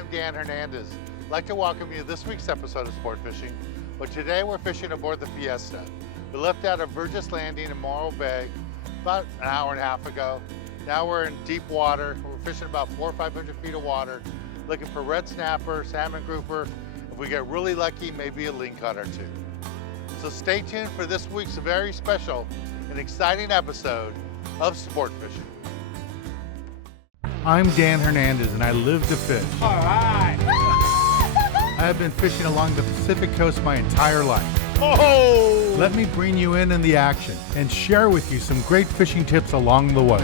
I'm Dan Hernandez. I'd like to welcome you to this week's episode of Sport Fishing. But today we're fishing aboard the Fiesta. We left out of Burgess Landing in Morro Bay about an hour and a half ago. Now we're in deep water. We're fishing about 400 or 500 feet of water, looking for red snapper, salmon grouper. If we get really lucky, maybe a lingcod or two. So stay tuned for this week's very special and exciting episode of Sport Fishing. I'm Dan Hernandez and I live to fish. All right. I have been fishing along the Pacific coast my entire life. Oh! Let me bring you in the action and share with you some great fishing tips along the way.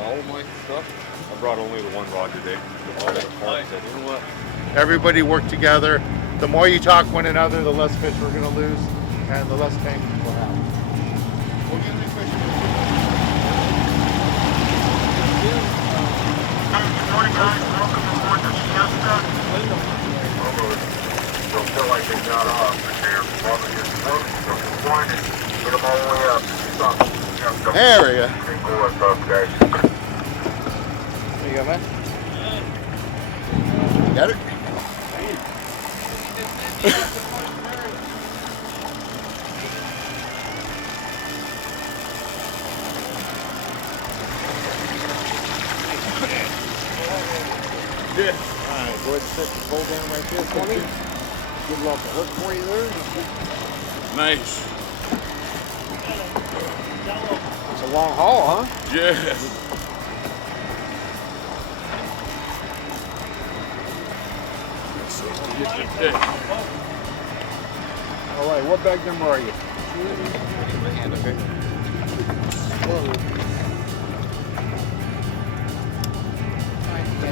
All my stuff. I brought only the one rod today. All the parts. You know what? Everybody work together. The more you talk one another, the less fish we're going to lose and the less tanks we'll have. We're going to be fishing. Good morning, guys. Welcome aboard the Fiesta. Don't feel like they got off the damn bottom of your throat. Don't whine it. Get them all the way up. Stop. There we go. Go up, guys. There you go, man. Got it? Yeah. Alright, go ahead and set the pole down right there for me. Good luck. Hook for you there. Nice. It's a long haul, huh? Yes. All right, what bag number are you?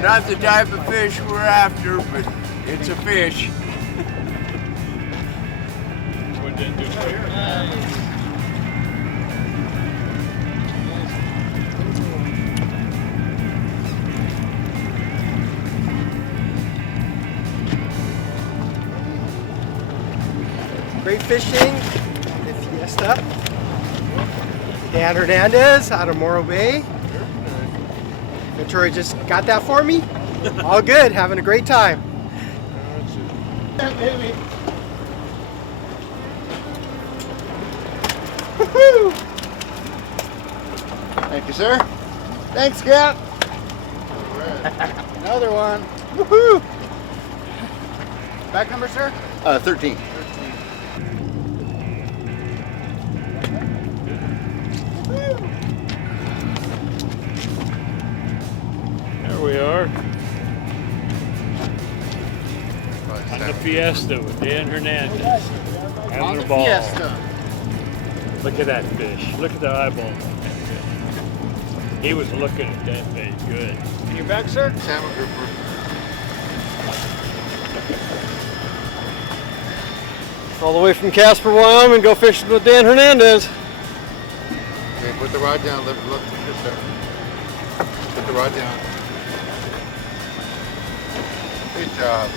Not the type of fish we're after, but it's a fish. Great fishing, the Fiesta. Dan Hernandez out of Morro Bay. Ventura just got that for me. All good, having a great time. Woohoo! Thank you, sir. Thanks, Cap. Another one. Woohoo! Back number, sir? 13. There we are on the Fiesta with Dan Hernandez. Having a ball. Fiesta. Look at that fish. Look at the eyeball. He was looking at that fish good. You back, sir? Salmon grouper. All the way from Casper, Wyoming, go fishing with Dan Hernandez. Okay, put the rod down. Look, just there. Put the rod down. Good job.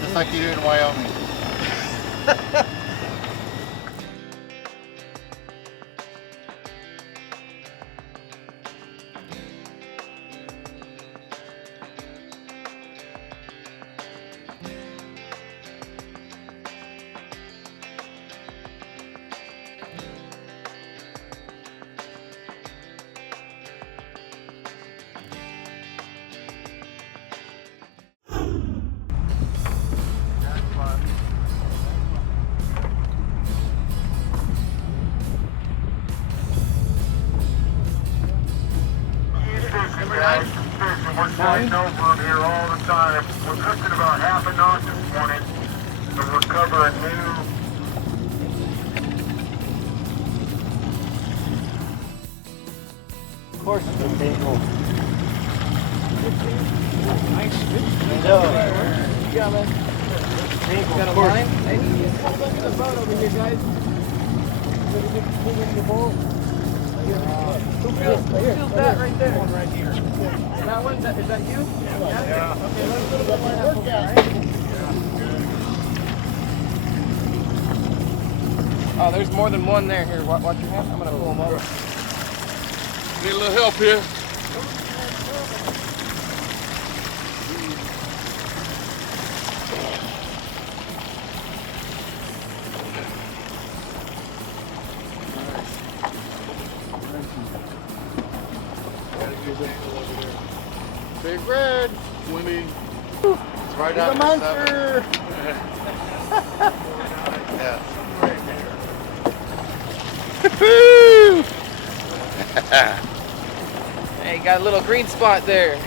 Just like you do in Wyoming. We're sliding over here all the time. We're cooking about half a knot this morning, so we're covering new course. Nice fish. No. Yeah, man. Got a line? Hey, just hold up to the boat over here, guys. Who feels that right there? One right here. That one? Is that you? Yeah. Okay, let's put a little line up over there. Oh, there's more than one there. Here, watch your hand. I'm gonna pull them over. Need a little help here. Big red. 20. It's right out The monster! Yeah. Hey, got a little green spot there.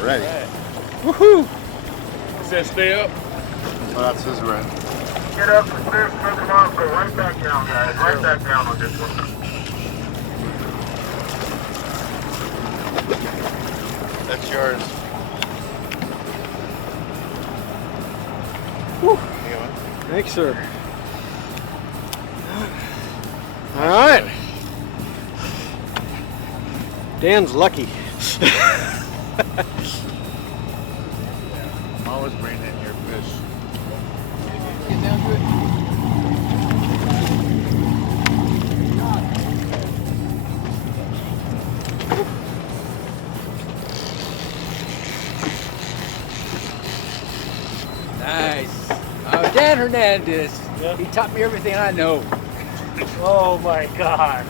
Ready. Woohoo! Said stay up. Well, that's his red. Get up the stairs, pick them up, go right back down, guys. Right back down on this one. That's yours. Thanks, sir. All right. Dan's lucky. I'm always bringing in your fish. Get down to it. Nice. Oh, Dan Hernandez. Yeah. He taught me everything I know. Oh my God.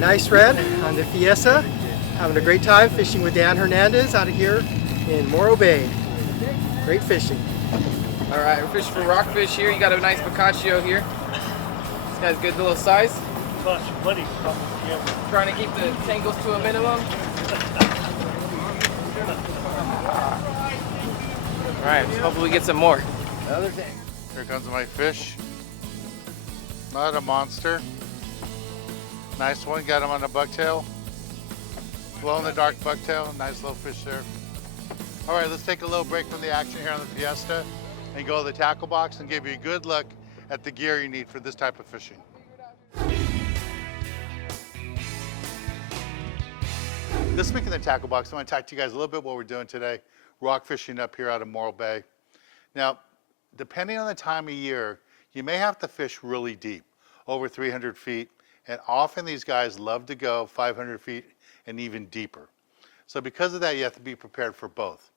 Nice red on the Fiesta. Having a great time fishing with Dan Hernandez out of here in Morro Bay. Great fishing. All right, we're fishing for rockfish here. You got a nice Boccaccio here. This guy's good little size. Gosh, buddy. Trying to keep the tangles to a minimum. All right, so hopefully we get some more. Another tank. Here comes my fish. Not a monster. Nice one, got him on a bucktail. Glow in the dark bucktail, nice little fish there. All right, let's take a little break from the action here on the Fiesta and go to the tackle box and give you a good look at the gear you need for this type of fishing. This week in the tackle box, I want to talk to you guys a little bit what we're doing today, rock fishing up here out of Morro Bay. Now, depending on the time of year, you may have to fish really deep, over 300 feet, and often these guys love to go 500 feet and even deeper. So because of that, you have to be prepared for both.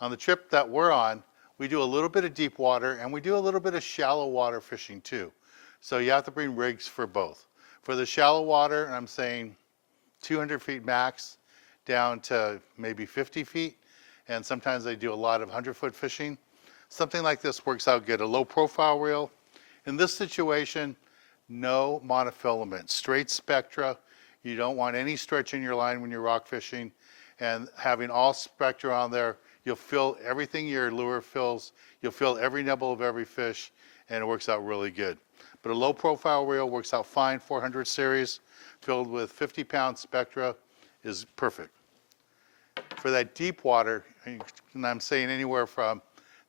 On the trip that we're on, we do a little bit of deep water and we do a little bit of shallow water fishing too. So you have to bring rigs for both. For the shallow water, I'm saying 200 feet max down to maybe 50 feet. And sometimes they do a lot of 100-foot fishing. Something like this works out good. A low profile reel. In this situation, no monofilament, straight spectra. You don't want any stretch in your line when you're rock fishing. And having all spectra on there, you'll feel everything your lure fills. You'll feel every nibble of every fish, and it works out really good. But a low profile reel works out fine. 400 series filled with 50-pound spectra is perfect. For that deep water, and I'm saying anywhere from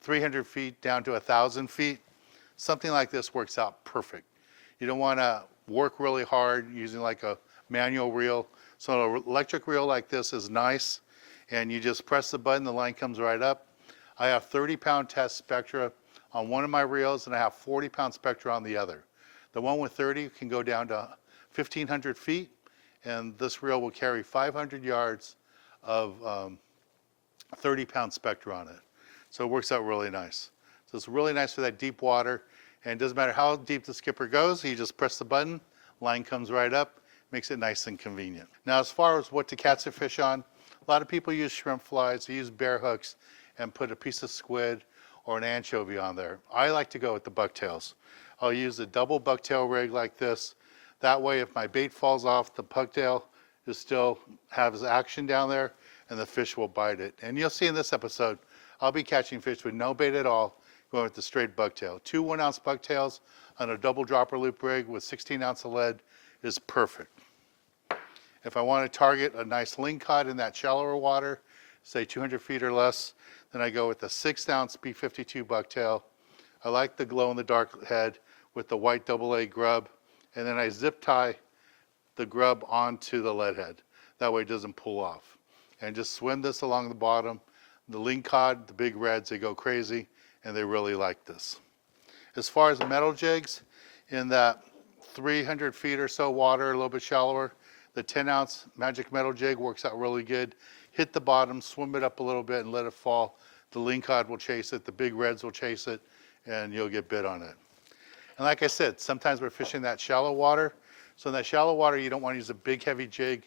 300 feet down to 1,000 feet, something like this works out perfect. You don't want to work really hard using like a manual reel. So an electric reel like this is nice, and you just press the button, the line comes right up. I have 30-pound test spectra on one of my reels, and I have 40-pound spectra on the other. The one with 30 can go down to 1,500 feet, and this reel will carry 500 yards of 30-pound spectra on it. So it works out really nice. So it's really nice for that deep water, and it doesn't matter how deep the skipper goes, you just press the button, line comes right up, makes it nice and convenient. Now, as far as what to catch the fish on, a lot of people use shrimp flies, they use bear hooks, and put a piece of squid or an anchovy on there. I like to go with the bucktails. I'll use a double bucktail rig like this. That way, if my bait falls off, the bucktail is still has action down there and the fish will bite it. And you'll see in this episode, I'll be catching fish with no bait at all, going with the straight bucktail. 2 1-ounce bucktails on a double dropper loop rig with 16 ounce of lead is perfect. If I want to target a nice lingcod in that shallower water, say 200 feet or less, then I go with the 6-ounce B52 bucktail. I like the glow-in-the-dark head with the white AA grub, and then I zip tie the grub onto the lead head. That way it doesn't pull off. And just swim this along the bottom. The lingcod, the big reds, they go crazy, and they really like this. As far as metal jigs, in that 300 feet or so water, a little bit shallower, the 10-ounce magic metal jig works out really good. Hit the bottom, swim it up a little bit, and let it fall. The lingcod will chase it, the big reds will chase it, and you'll get bit on it. And like I said, sometimes we're fishing that shallow water. So in that shallow water, you don't want to use a big heavy jig.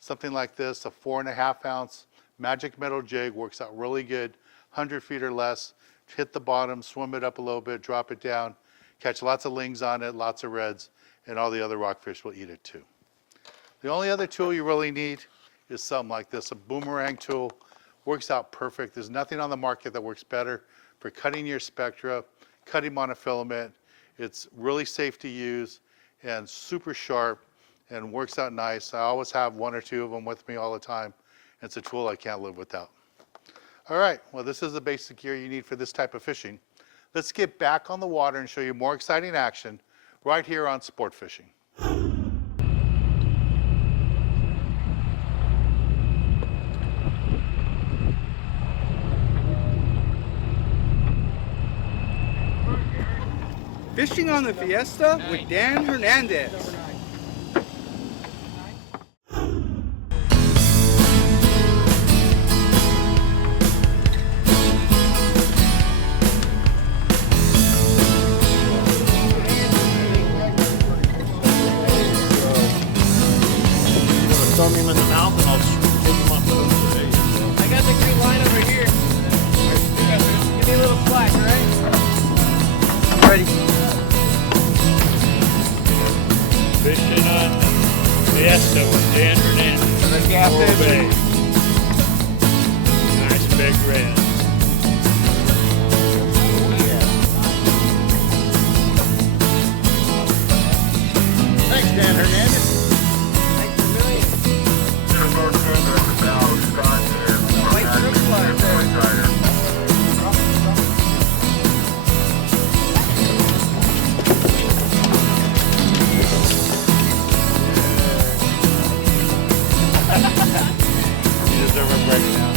Something like this, a 4.5-ounce magic metal jig works out really good. 100 feet or less, hit the bottom, swim it up a little bit, drop it down, catch lots of lings on it, lots of reds, and all the other rockfish will eat it too. The only other tool you really need is something like this, a boomerang tool. Works out perfect. There's nothing on the market that works better for cutting your spectra, cutting monofilament. It's really safe to use and super sharp and works out nice. I always have 1 or 2 of them with me all the time. It's a tool I can't live without. All right, well, this is the basic gear you need for this type of fishing. Let's get back on the water and show you more exciting action right here on Sport Fishing. Fishing on the Fiesta with Dan Hernandez. Throw him in the mouth and I'll take him off the hook. I got the green line over here. Give me a little slack, all right? I'm ready. Fishing on Fiesta with Dan Hernandez. The gap Morro is. Bay. Nice big red. Thanks, Dan Hernandez. You deserve a break now.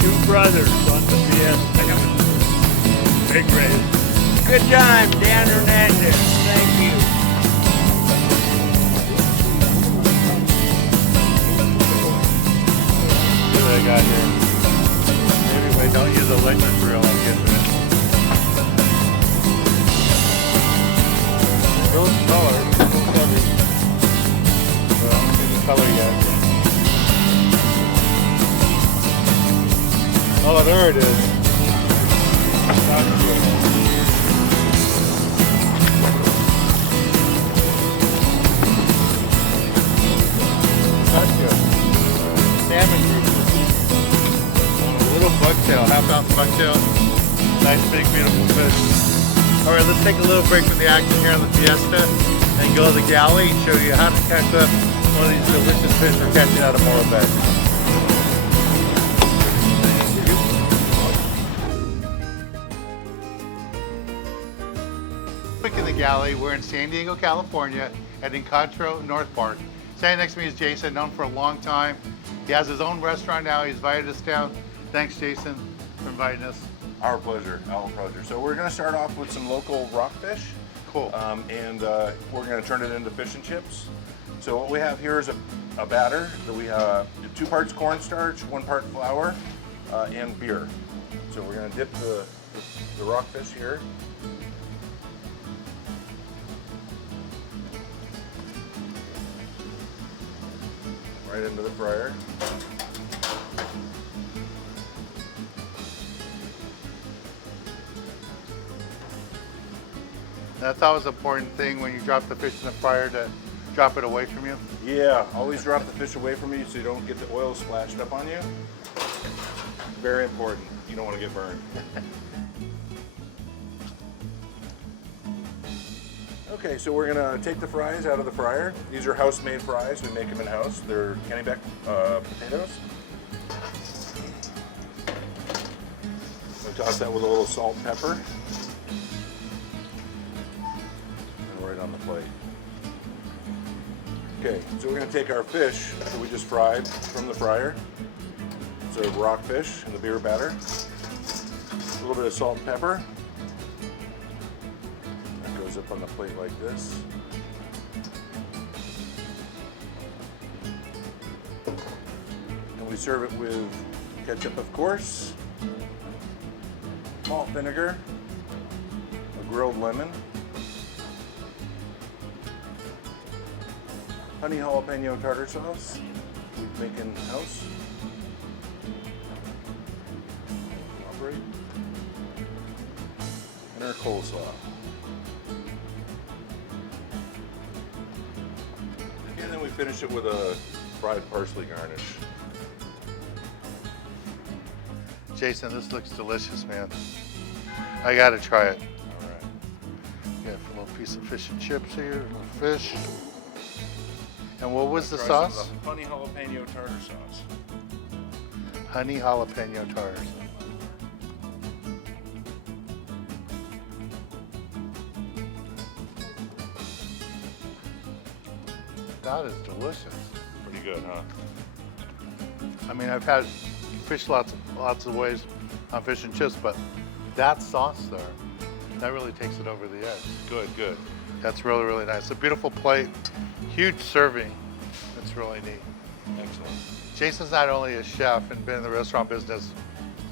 2 brothers on the Fiesta. Big red. Good time, Dan Hernandez. Thank you. See what I got here. Maybe if I don't use a lightning reel, I'll get this. Real color, real heavy. Well, I don't see the color yet. Oh, there it is. That's good. That's good. Salmon juice. On a little bucktail, 1/2-ounce bucktail. Nice, big, beautiful fish. All right, let's take a little break from the action here on the Fiesta and go to the galley and show you how to catch up one of these delicious fish we're catching out of Morro Bay. Quick in the galley, we're in San Diego, California at Encontro North Park. Standing next to me is Jason, known for a long time. He has his own restaurant now. He's invited us down. Thanks, Jason, for inviting us. Our pleasure, our pleasure. So we're going to start off with some local rockfish. Cool. And we're going to turn it into fish and chips. So what we have here is a batter that we have 2 parts cornstarch, 1 part flour, and beer. So we're going to dip the rockfish here. Right into the fryer. That's always an important thing when you drop the fish in the fryer, to drop it away from you. Yeah, always drop the fish away from you so you don't get the oil splashed up on you. Very important. You don't want to get burned. Okay, so we're gonna take the fries out of the fryer. These are house-made fries. We make them in-house. They're Kennebec potatoes. We'll toss that with a little salt and pepper. And right on the plate. Okay, so we're gonna take our fish that we just fried from the fryer. So rockfish in the beer batter. A little bit of salt and pepper. That goes up on the plate like this. And we serve it with ketchup, of course, malt vinegar, a grilled lemon, honey jalapeno tartar sauce we make in-house. And our coleslaw. And then we finish it with a fried parsley garnish. Jason, this looks delicious, man. I gotta try it. All right. Got a little piece of fish and chips here, a little fish. And what was the Try sauce? some of the honey jalapeno tartar sauce. Honey jalapeno tartar sauce. That is delicious. Pretty good, huh? I mean, I've had fish lots of ways on fish and chips, but that sauce there, that really takes it over the edge. Good, good. That's really, really nice. A beautiful plate, huge serving. That's really neat. Excellent. Jason's not only a chef and been in the restaurant business,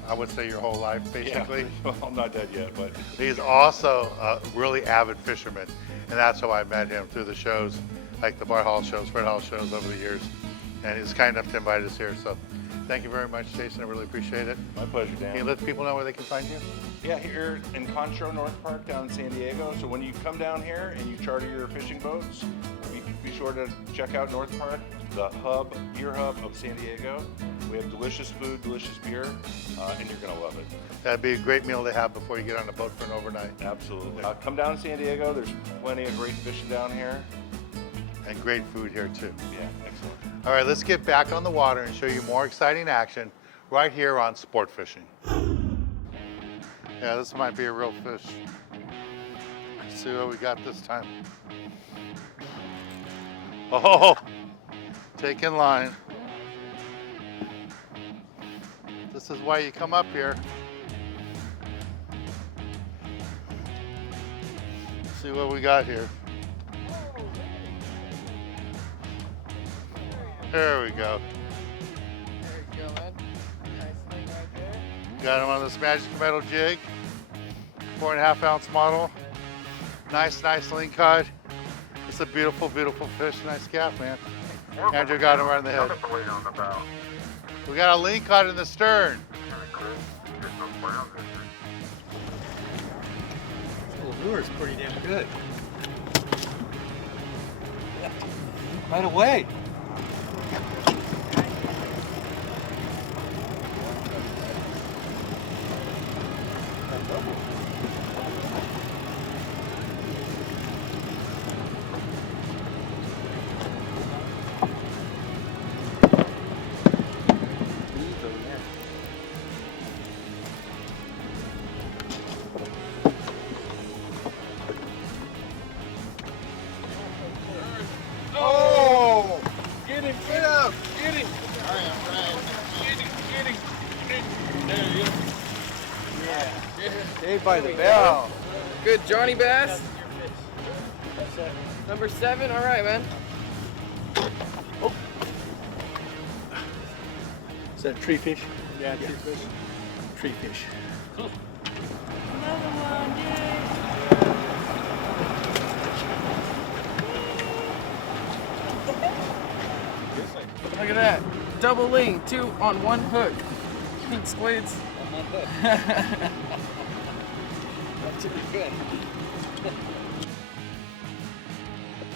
I would say your whole life, basically. Yeah. Well, I'm not dead yet, but He's also a really avid fisherman, and that's how I met him, through the shows, like the Bar Hall shows, Fred Hall shows over the years. And he's kind enough to invite us here. So thank you very much, Jason. I really appreciate it. my pleasure, Dan. Can you let people know where they can find you? Yeah, here in Concho North Park down in San Diego. So when you come down here and you charter your fishing boats, be sure to check out North Park, the beer hub of San Diego. We have delicious food, delicious beer, and you're gonna love it. That'd be a great meal to have before you get on a boat for an overnight. Absolutely. Come down to San Diego. There's plenty of great fishing down here. And great food here too. Yeah, excellent. All right, let's get back on the water and show you more exciting action right here on Sport Fishing. Yeah, this might be a real fish. Let's see what we got this time. Oh, take in line. This is why you come up here. Let's see what we got here. There we go. There you go, man. Nice thing right there. Got him on this magic metal jig, 4.5 ounce model. Nice Lingcod. It's a beautiful, beautiful fish. Nice gaff, man. Andrew got him right in the head. On the bow. We got a Lingcod in the stern. Cool. Get some brown fish. The lure is pretty damn good. Right away. Oh! Get him! Get up! Get him! All right, I'm trying. Get him! There you go. Yeah. Saved by the bell. Good, Johnny Bass. Number 7. All right, man. Is that a tree fish? Yeah, tree fish. Tree fish. Look at that. Double ling, 2 on 1 hook. Pink squids. That's pretty good.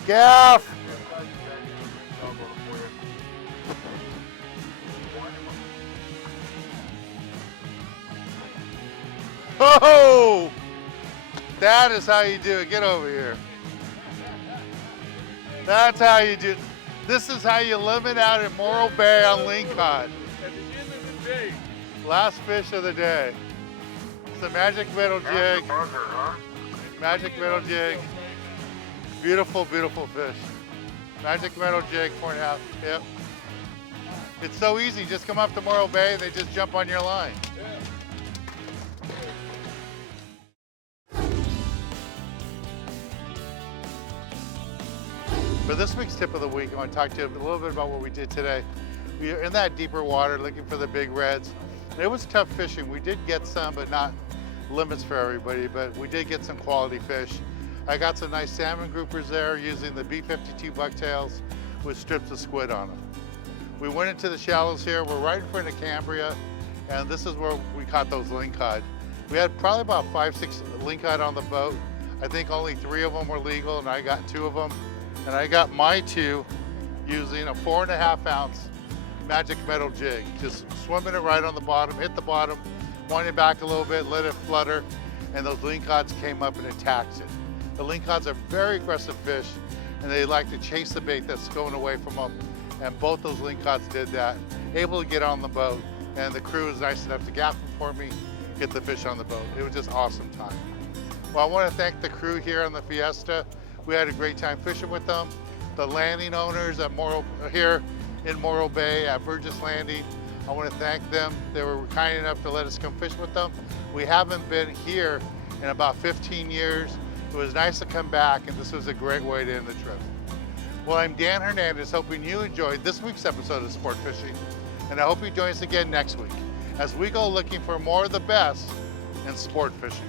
Gaff! Oh! That is how you do it. Get over here. That's how you do it. This is how you limit out in Morro Bay on Lingcod. At the end of the day, Last fish of the day. It's the magic middle jig. Buzzer, huh? Magic middle jig. Beautiful, beautiful fish. Magic middle jig, 4.5. Yep. It's so easy. Just come up to Morro Bay. They just jump on your line. For this week's tip of the week, I want to talk to you a little bit about what we did today. We were in that deeper water looking for the big reds. It was tough fishing. We did get some, but not limits for everybody, but we did get some quality fish. I got some nice salmon groupers there using the B52 Bucktails with strips of squid on them. We went into the shallows here. We're right in front of Cambria, and this is where we caught those lingcod. We had probably about 5-6 lingcod on the boat. I think only 3 of them were legal, and I got 2 of them. And I got my 2 using a 4.5 ounce magic metal jig. Just swimming it right on the bottom, hit the bottom, wind it back a little bit, let it flutter, and those lingcods came up and attacked it. The lingcods are very aggressive fish, and they like to chase the bait that's going away from them. And both those lingcods did that, able to get on the boat, and the crew was nice enough to gaff them for me, get the fish on the boat. It was just awesome time. Well, I want to thank the crew here on the Fiesta. We had a great time fishing with them. The landing owners at here in Morro Bay at Burgess Landing, I want to thank them. They were kind enough to let us come fish with them. We haven't been here in about 15 years. It was nice to come back, and this was a great way to end the trip. Well, I'm Dan Hernandez, hoping you enjoyed this week's episode of Sport Fishing, and I hope you join us again next week as we go looking for more of the best in sport fishing.